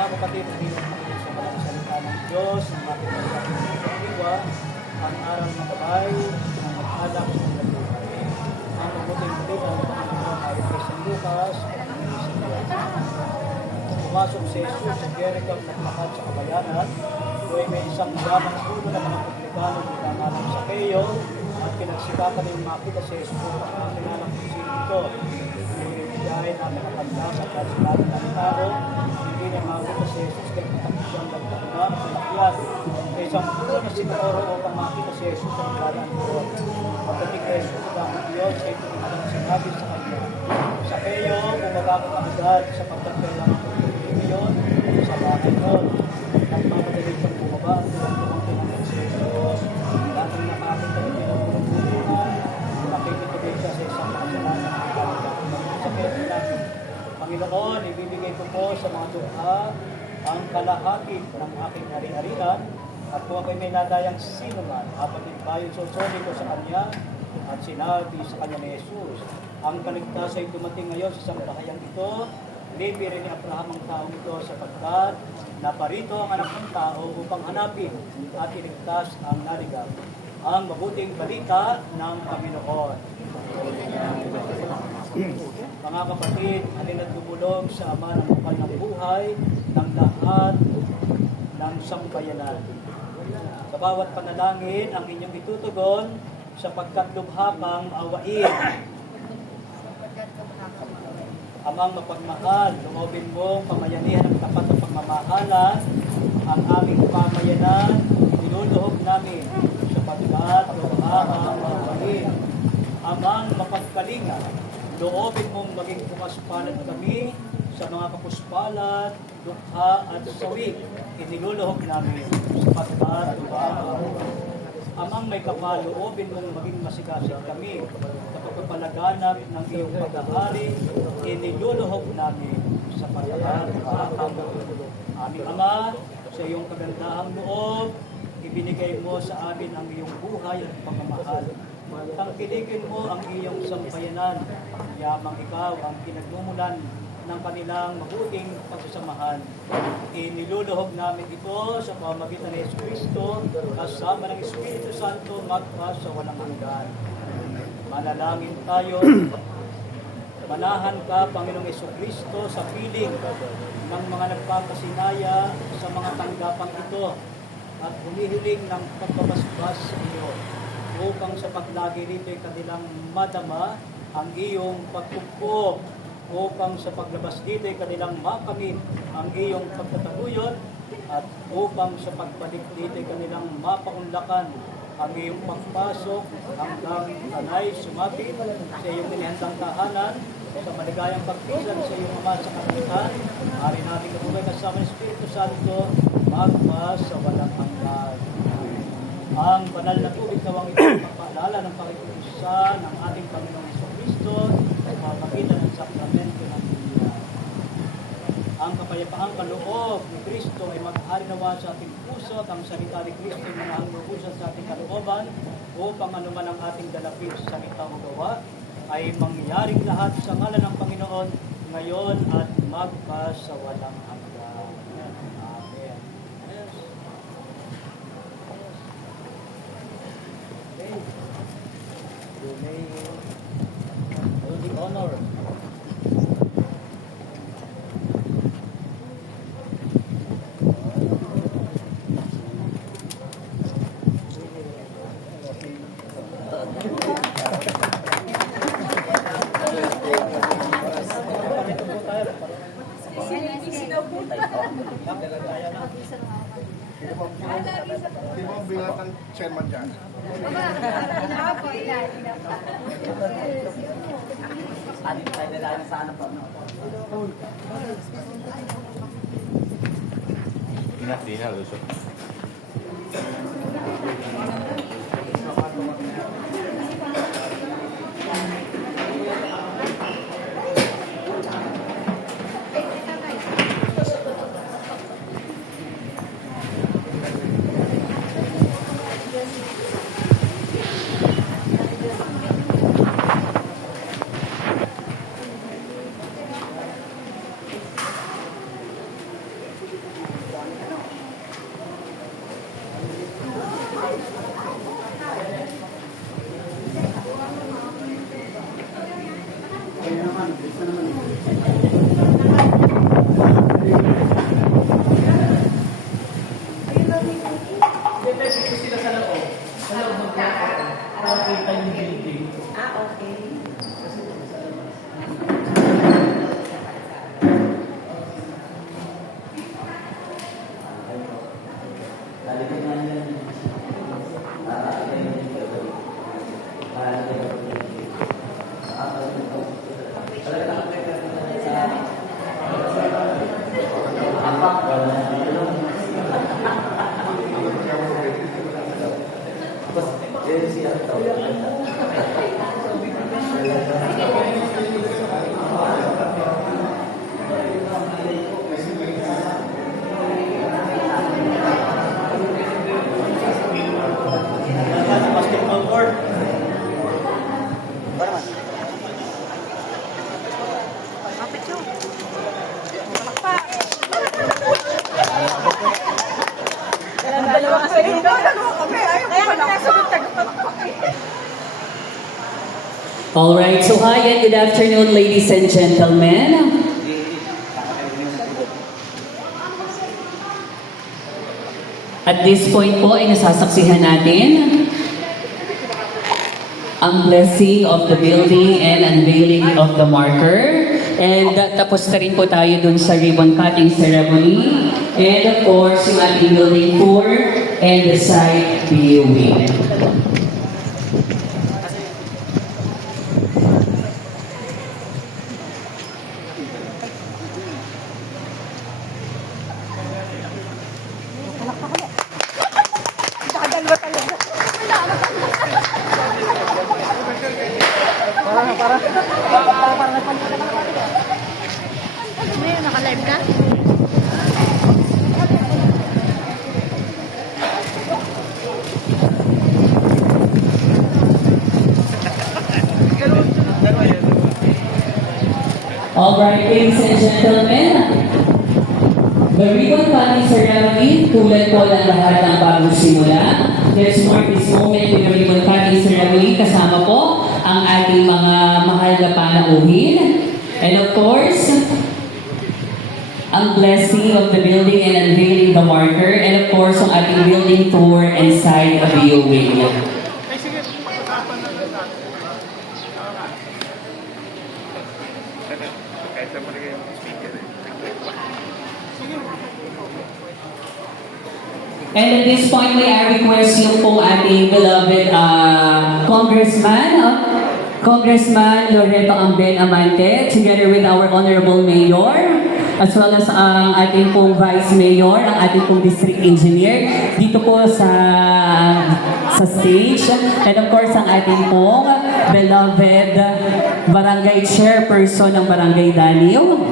Mga kapatid, hirap makinig sa mga salita ng Diyos, ang ating pagkakaliwa, ang aral ng gabay, ang mag-alak ng laluhay. Ang mabuting balita ng Panginoon ay kay San Lucas, pumasok si Jesus sa Jericho at naglakad sa kabayanan. Doon may isang damang ulo ng mga publikano ng pangalang Sakeo at pinagsikapan ng makita si Jesus at kinalang kung sino ito. Dahil na nakapagda sa kasilatan ng tao, hindi niya makita si Jesus kaya patakot siyang nagpagdap sa lakyat. Kaya isang pulo na sinuro upang makita si Jesus ang balang doon. Pagdating kay Jesus sa damang Diyos, ay tumalang sinabi sa kanya, Sakeo, bumaba ka agad sapagkat kailangan yun sa bahay nun. At mamadali siyang bumaba at tulong tinanong si Jesus. Dating nakakita ng pinagpulong-pulungan, makikitubig siya sa isang kasalanan ng sakit namin. Panginoon, ibibigay ko po sa mga dukha ang kalahati ng aking hari-harian at kung ako'y may nadayang sino man, apat din bayon susuli ko sa kanya at sinabi sa kanya ni Jesus, ang kaligtas ay dumating ngayon sa isang bahayang ito. Lipi rin ni Abraham ang taong ito sapagkat naparito ang anak ng tao upang hanapin at iligtas ang naligaw. Ang mabuting balita ng Panginoon. Mga kapatid, halin at dumulog sa Ama ng Bukal ng buhay ng lahat ng sambayanan. Sa bawat panalangin, ang inyong itutugon sapagkat lubha kang awain. Amang mapagmahal, lumobin mong pamayanihan ng tapat ng pagmamahalan, ang aming pamayanan, niluluhog namin sapagkat lubha kang awain. Amang mapagkalinga, loobin mong maging bukas palad kami sa mga kapuspalat, dukha at sawi. Iniluluhog namin sapagkat lubha kang awain. Amang may kapal, loobin mong maging masigasig kami sa pagpapalaganap ng iyong paghahari. Iniluluhog namin sa pagkakataon. Aming Ama, sa iyong kagandahang loob, ibinigay mo sa amin ang iyong buhay at pagmamahal. Tangkilikin mo ang iyong sambayanan, yamang ikaw ang pinagmumulan ng kanilang mabuting pagsasamahan. Iniluluhog namin ito sa pamamagitan ni Jesucristo kasama ng Espiritu Santo magpa sa walang hanggan. Manalangin tayo. Manahan ka, Panginoong Jesucristo, sa piling ng mga nagpapasinaya sa mga tanggapang ito at humihiling ng pagbabasbas sa iyo upang sa paglagi rito ay kanilang madama ang iyong pagpupok upang sa paglabas dito ay kanilang makamit ang iyong pagtataguyod at upang sa pagbalik dito ay kanilang mapaunlakan ang iyong pagpasok hanggang tanay sumapit sa iyong inihandang tahanan sa maligayang pagpisan sa iyong Ama sa kapitan. Hari natin kabuhay kasama ng Espiritu Santo magpa sa walang hanggan. Ang banal na tubig nawang ito magpaalala ng pakikisa ng ating Panginoong Jesucristo sa pamamagitan ng sakramento ng Biyaya. Ang kapayapaang kaloob ni Kristo ay maghari nawa sa ating puso at ang salita ni Kristo ay manahang lubusan sa ating kalooban upang anuman ang ating dalapin sa salitang gawa ay mangyaring lahat sa ngalan ng Panginoon ngayon at magpa sa walang hanggan. Amen. Yes. Okay. You may do the honor. Hindi mo bilang ng chairman dyan. Adik tayo na lang sa ano po. Hindi na, lusot. Dito sila sa loob. Sa loob ng kwarto. Para kita yung building. Ah, okay. Basketball court. Dalawa kasi. Dalawa kami. Ayaw ko pala. Alright, so hi and good afternoon, ladies and gentlemen. At this point po ay nasasaksihan natin ang blessing of the building and unveiling of the marker. And tapos na rin po tayo dun sa ribbon cutting ceremony. And of course, yung ating building tour and the site viewing. Dalawa talaga. Ano yun? Naka-live ka? Alright, ladies and gentlemen, the ribbon cutting ceremony, tulad po ng lahat ng bagong simula. Let's mark this moment with the ribbon cutting ceremony. Kasama po ang ating mga mahal na panauhin. And of course, ang blessing of the building and unveiling the marker. And of course, ang ating building tour and site viewing. And at this point, may I request yung pong ating beloved Congressman Loreto Amben Amante, together with our Honorable Mayor, as well as ang ating pong Vice Mayor, ang ating pong District Engineer, dito po sa stage. And of course, ang ating pong beloved Barangay Chairperson ng Barangay Danio,